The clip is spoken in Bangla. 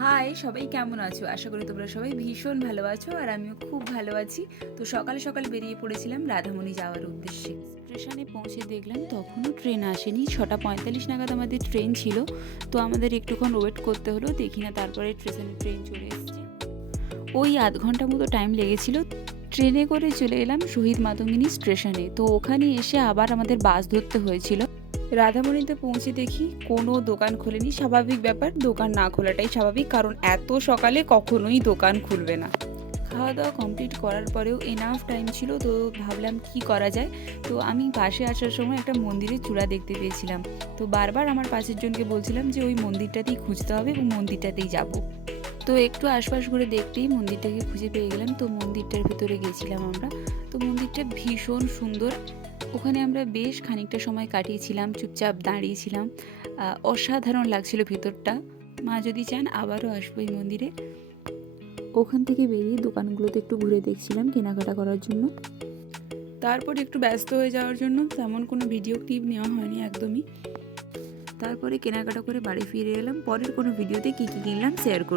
হাই, সবাই কেমন আছো? আশা করি তোমরা সবাই ভীষণ ভালো আছো আর আমিও খুব ভালো আছি। তো সকালে সকাল বেরিয়ে পড়েছিলাম রাধামণি যাওয়ার উদ্দেশ্যে। স্টেশনে পৌঁছে দেখলাম তখনও ট্রেন আসেনি। ছটা পঁয়তাল্লিশ নাগাদ আমাদের ট্রেন ছিল। তো আমাদের একটুক্ষণ ওয়েট করতে হলো। দেখি না তারপরে স্টেশনে ট্রেন চলে এসেছে। ওই আধ ঘণ্টা মতো টাইম লেগেছিল। ট্রেনে করে চলে এলাম শহীদ মাতঙ্গিনী স্টেশনে। তো ওখানে এসে আবার আমাদের বাস ধরতে হয়েছিল। রাধামণিতে পৌঁছে দেখি কোনো দোকান খোলেনি। স্বাভাবিক ব্যাপার, দোকান না খোলাটাই স্বাভাবিক, কারণ এত সকালে কখনোই দোকান খুলবে না। খাওয়া দাওয়া কমপ্লিট করার পরেও এনাফ টাইম ছিল, তো ভাবলাম কি করা যায়। তো আমি পাশে আসার সময় একটা মন্দিরের চূড়া দেখতে পেয়েছিলাম। তো বারবার আমার পাশের জনকে বলছিলাম যে, ওই মন্দিরটাতেই খুঁজতে হবে এবং মন্দিরটাতেই যাব। তো একটু আশপাশ ঘুরে দেখতেই মন্দিরটাকে খুঁজে পেয়ে গেলাম। তো মন্দিরটার ভিতরে গেছিলাম আমরা। তো মন্দিরটা ভীষণ সুন্দর। ওখানে আমরা বেশ খানিকটা সময় কাটিয়েছিলাম চুপচাপ দাঁড়িয়েছিলাম। অসাধারণ লাগছিল ভিতরটা। মা যদি চান আবারও আসব এই মন্দিরে। ওখান থেকে বেরিয়ে দোকানগুলোতে একটু ঘুরে দেখছিলাম কেনাকাটা করার জন্য। তারপর একটু ব্যস্ত হয়ে যাওয়ার জন্য তেমন কোনো ভিডিও ক্লিপ নেওয়া হয়নি একদমই। তারপরে কেনাকাটা করে বাড়ি ফিরে এলাম। পরের কোনো ভিডিওতে কী কী কিনলাম শেয়ার করব।